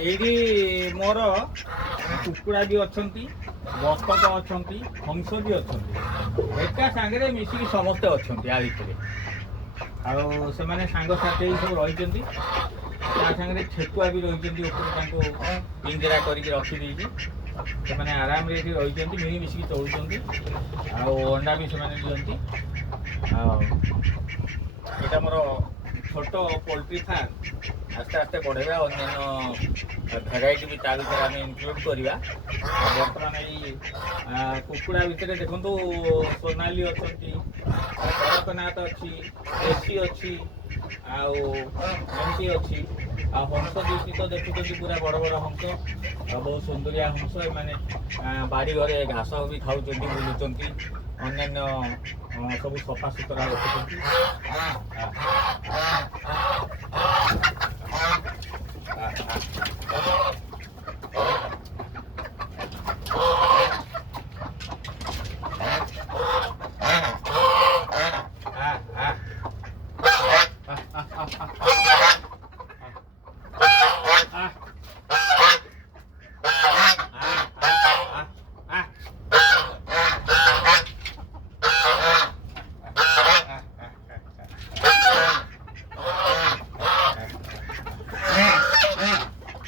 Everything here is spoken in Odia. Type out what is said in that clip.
ଏଇଠି ମୋର କୁକୁଡ଼ା ବି ଅଛନ୍ତି, ବତକ ଅଛନ୍ତି, ହଂସ ବି ଅଛନ୍ତି। ଏକା ସାଙ୍ଗରେ ମିଶିକି ସମସ୍ତେ ଅଛନ୍ତି ଆ ଭିତରେ। ଆଉ ସେମାନେ ସାଙ୍ଗସାଥି ହେଇ ସବୁ ରହିଛନ୍ତି। ତା ସାଙ୍ଗରେ ଠେକୁଆ ବି ରହିଛନ୍ତି, ଉପରେ ତାଙ୍କୁ ପିଞ୍ଜରା କରିକି ରଖିଦେଇଛି। ସେମାନେ ଆରାମରେ ଏଠି ରହିଛନ୍ତି, ମିଳିମିଶିକି ଚଳୁଛନ୍ତି। ଆଉ ଅଣ୍ଡା ବି ସେମାନେ ଦିଅନ୍ତି। ଆଉ ଏଇଟା ମୋର ଛୋଟ ପୋଲଟ୍ରି ଫାର୍ମ। ଆସ୍ତେ ଆସ୍ତେ ବଢ଼େଇବା, ଅନ୍ୟାନ୍ୟ ଭେରାଇଟି ବି ତା ଭିତରେ ଆମେ ଇନକ୍ଲୁଡ୍ କରିବା। ବର୍ତ୍ତମାନ ଏଇ କୁକୁଡ଼ା ଭିତରେ ଦେଖନ୍ତୁ, ସୋନାଲି ଅଛନ୍ତି, କଡ଼କନାଥ ଅଛି, ଦେଶୀ ଅଛି, ଆଉ ଏମିତି ଅଛି। ଆଉ ହଂସ ଦୁଇଟି ତ ଦେଖୁଛନ୍ତି, ପୁରା ବଡ଼ ବଡ଼ ହଂସ, ଆଉ ବହୁତ ସୁନ୍ଦରିଆ ହଂସ। ଏମାନେ ବାଡ଼ିଘରେ ଘାସ ବି ଖାଉଛନ୍ତି, ବୁଲୁଛନ୍ତି, ଅନ୍ୟାନ୍ୟ ସବୁ ସଫାସୁତୁରା ରଖୁଛନ୍ତି।